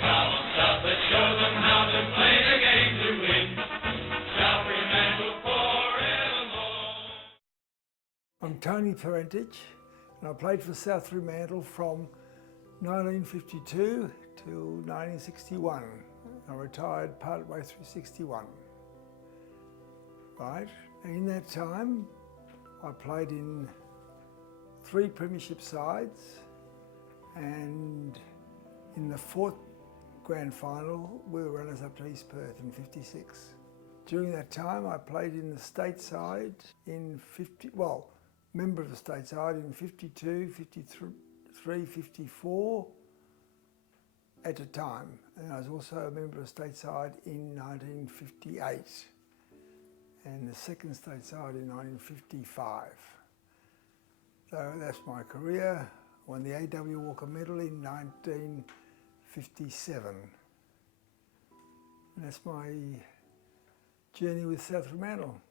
come on, South, let's show them how to play the game to win. South Fremantle forevermore. I'm Tony Parentich, and I played for South Fremantle from 1952 till 1961. I retired partway through 61. Right, and in that time I played in 3 premiership sides, and in the 4th grand final we were runners up to East Perth in 56. During that time I played in the state side in member of the state side in 52, 53, 54 at a time, and I was also a member of the state side in 1958 and the second state side in 1955. So that's my career. I won the A.W. Walker Medal in 1957. And that's my journey with South Fremantle.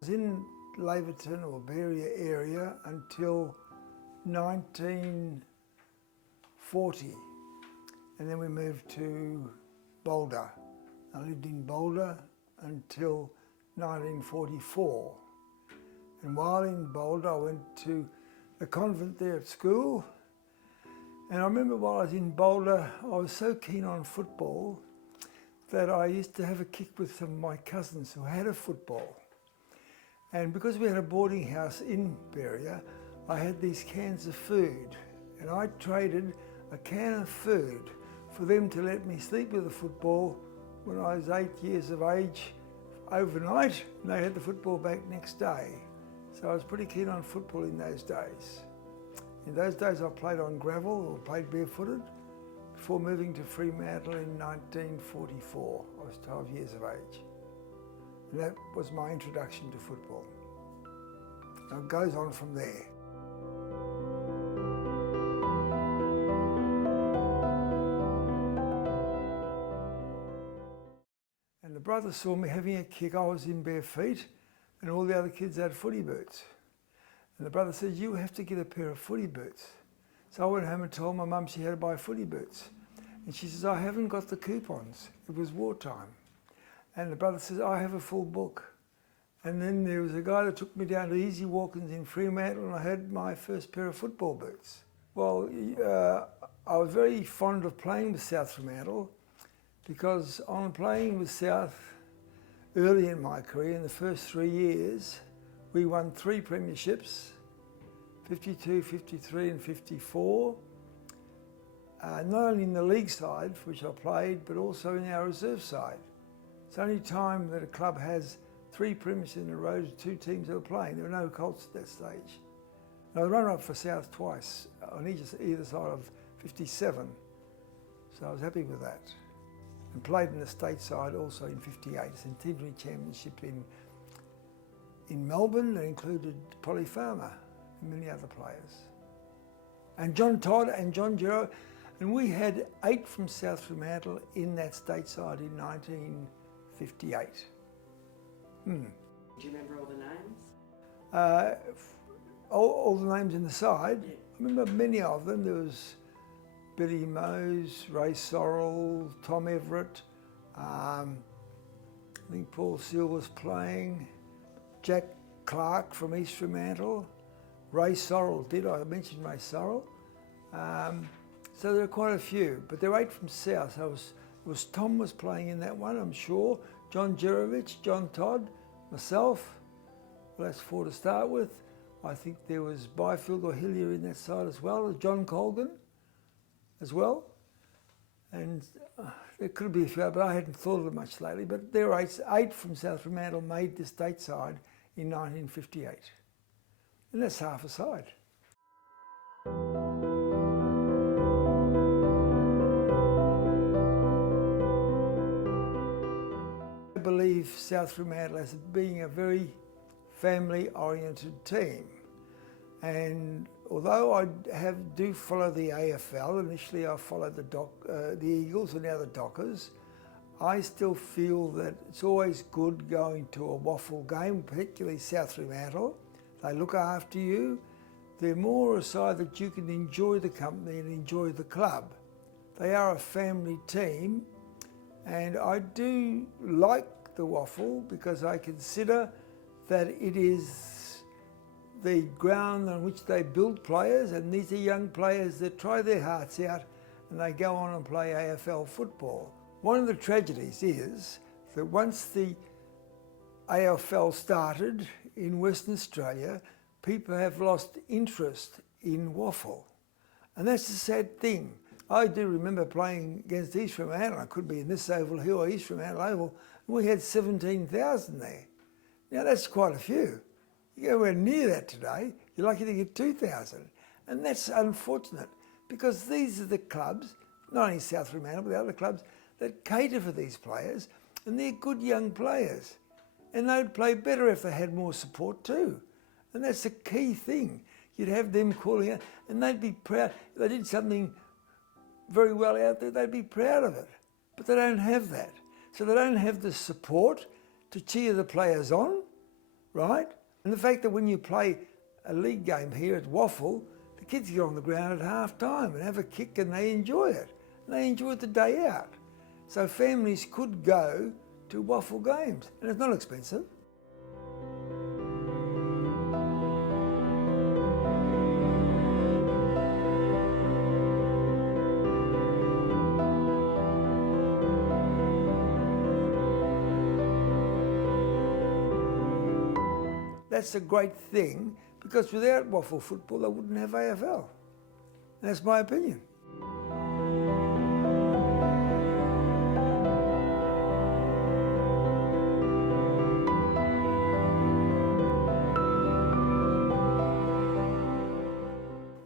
I was in Laverton or Beria area until 1940, and then we moved to Boulder. I lived in Boulder until 1944, and while in Boulder I went to a convent there at school, and I remember while I was in Boulder I was so keen on football that I used to have a kick with some of my cousins who had a football. And because we had a boarding house in Beria, I had these cans of food, and I traded a can of food for them to let me sleep with the football when I was 8 years of age overnight, and they had the football back next day. So I was pretty keen on football in those days. In those days I played on gravel or played barefooted before moving to Fremantle in 1944. I was 12 years of age. And that was my introduction to football. Now it goes on from there. And the brothers saw me having a kick. I was in bare feet and all the other kids had footy boots. And the brother said, you have to get a pair of footy boots. So I went home and told my mum she had to buy footy boots. And she says, I haven't got the coupons. It was wartime. And the brother says, I have a full book. And then there was a guy that took me down to Easy Walkins in Fremantle, and I had my first pair of football boots. Well, I was very fond of playing with South Fremantle because on playing with South early in my career, in the first 3 years, we won 3 premierships, 52, 53 and 54. Not only in the league side, for which I played, but also in our reserve side. It's the only time that a club has 3 premierships in a row to 2 teams that were playing. There were no Colts at that stage. And I was runner-up for South twice on either side of 57, so I was happy with that. And played in the state side also in 58, Centenary Championship in Melbourne that included Polly Farmer and many other players. And John Todd and John Gero, and we had 8 from South Fremantle in that state side in 1958. Do you remember all the names? All the names in the side, yeah. I remember many of them. There was Billy Mose, Ray Sorrell, Tom Everett, I think Paul Seal was playing, Jack Clark from East Fremantle, Ray Sorrell, I mention Ray Sorrell? So there are quite a few, but there were 8 from South. So Tom was playing in that one, I'm sure. John Jerovich, John Todd, myself. Well, that's 4 to start with. I think there was Byfield or Hillier in that side as well, John Colgan as well. And there could be a few, but I hadn't thought of them much lately. But there are 8 from South Fremantle made the state side in 1958. And that's half a side. I believe South Fremantle as being a very family-oriented team. And although I do follow the AFL, initially I followed the Eagles and now the Dockers, I still feel that it's always good going to a waffle game, particularly South Fremantle. They look after you. They're more a side that you can enjoy the company and enjoy the club. They are a family team, and I do like the waffle because I consider that it is the ground on which they build players, and these are young players that try their hearts out and they go on and play AFL football. One of the tragedies is that once the AFL started in Western Australia, people have lost interest in waffle. And that's a sad thing. I do remember playing against East Fremantle. I could be in this Oval Hill or East Fremantle Oval, and we had 17,000 there. Now that's quite a few. You go anywhere near that today, you're lucky to get 2,000. And that's unfortunate because these are the clubs, not only South Fremantle, but the other clubs, that cater for these players, and they're good young players. And they'd play better if they had more support too. And that's the key thing. You'd have them calling out, and they'd be proud. If they did something very well out there, they'd be proud of it. But they don't have that. So they don't have the support to cheer the players on, right? And the fact that when you play a league game here at Waffle, the kids get on the ground at half time and have a kick and they enjoy it. And they enjoy it the day out. So families could go to waffle games, and it's not expensive. That's a great thing, because without waffle football, they wouldn't have AFL. And that's my opinion.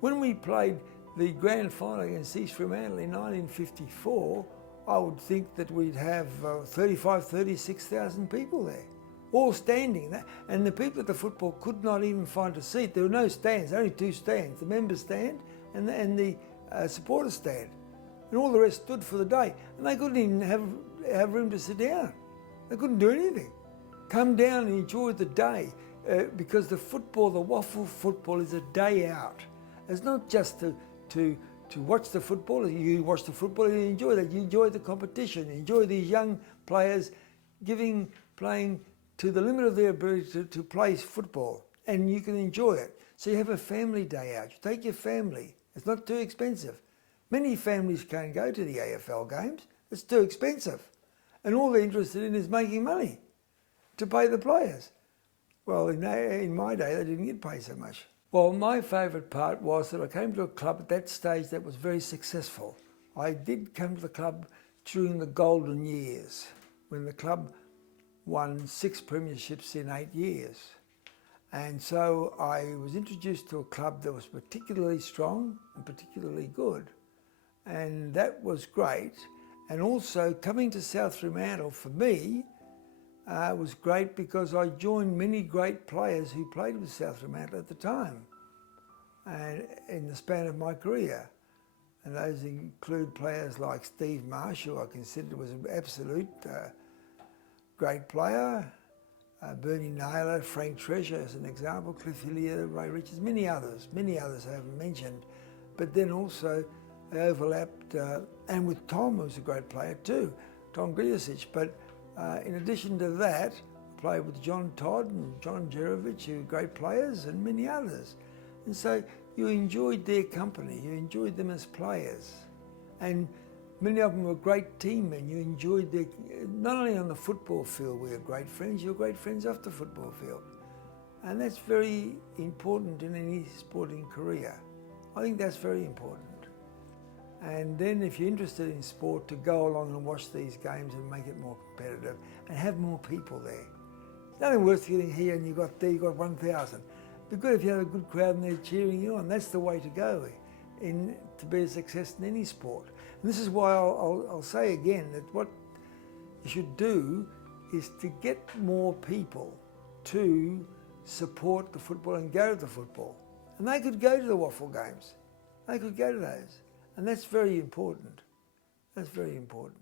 When we played the grand final against East Fremantle in 1954, I would think that we'd have 36,000 people there, all standing. And the people at the football could not even find a seat. There were no stands, only two stands, the members stand and the supporters stand. And all the rest stood for the day. And they couldn't even have room to sit down. They couldn't do anything. Come down and enjoy the day, because the waffle football is a day out. It's not just to watch the football. You watch the football and you enjoy that. You enjoy the competition. You enjoy these young players playing to the limit of their ability to play football, and you can enjoy it. So you have a family day out. You take your family. It's not too expensive. Many families can't go to the AFL games. It's too expensive. And all they're interested in is making money to pay the players. Well, in my day, they didn't get paid so much. Well, my favourite part was that I came to a club at that stage that was very successful. I did come to the club during the golden years, when the club won 6 premierships in 8 years. And so I was introduced to a club that was particularly strong and particularly good. And that was great. And also coming to South Fremantle for me was great, because I joined many great players who played with South Fremantle at the time, and in the span of my career. And those include players like Steve Marsh, who I considered was an absolute great player, Bernie Naylor, Frank Treasure as an example, Cliff Hillier, Ray Richards, many others I haven't mentioned. But then also they overlapped, and with Tom, who was a great player too, Tom Grisic. But in addition to that, I played with John Todd and John Jerovich, who were great players, and many others. And so you enjoyed their company, you enjoyed them as players. And many of them were great team men. You enjoyed their, not only on the football field we were great friends, you were great friends off the football field. And that's very important in any sporting career. I think that's very important. And then if you're interested in sport, to go along and watch these games and make it more competitive and have more people there. It's nothing worse than getting here and you've got 1,000. It'd be good if you had a good crowd and they're cheering you on. That's the way to go to be a success in any sport. And this is why I'll say again that what you should do is to get more people to support the football and go to the football. And they could go to the waffle games. They could go to those. And that's very important. That's very important.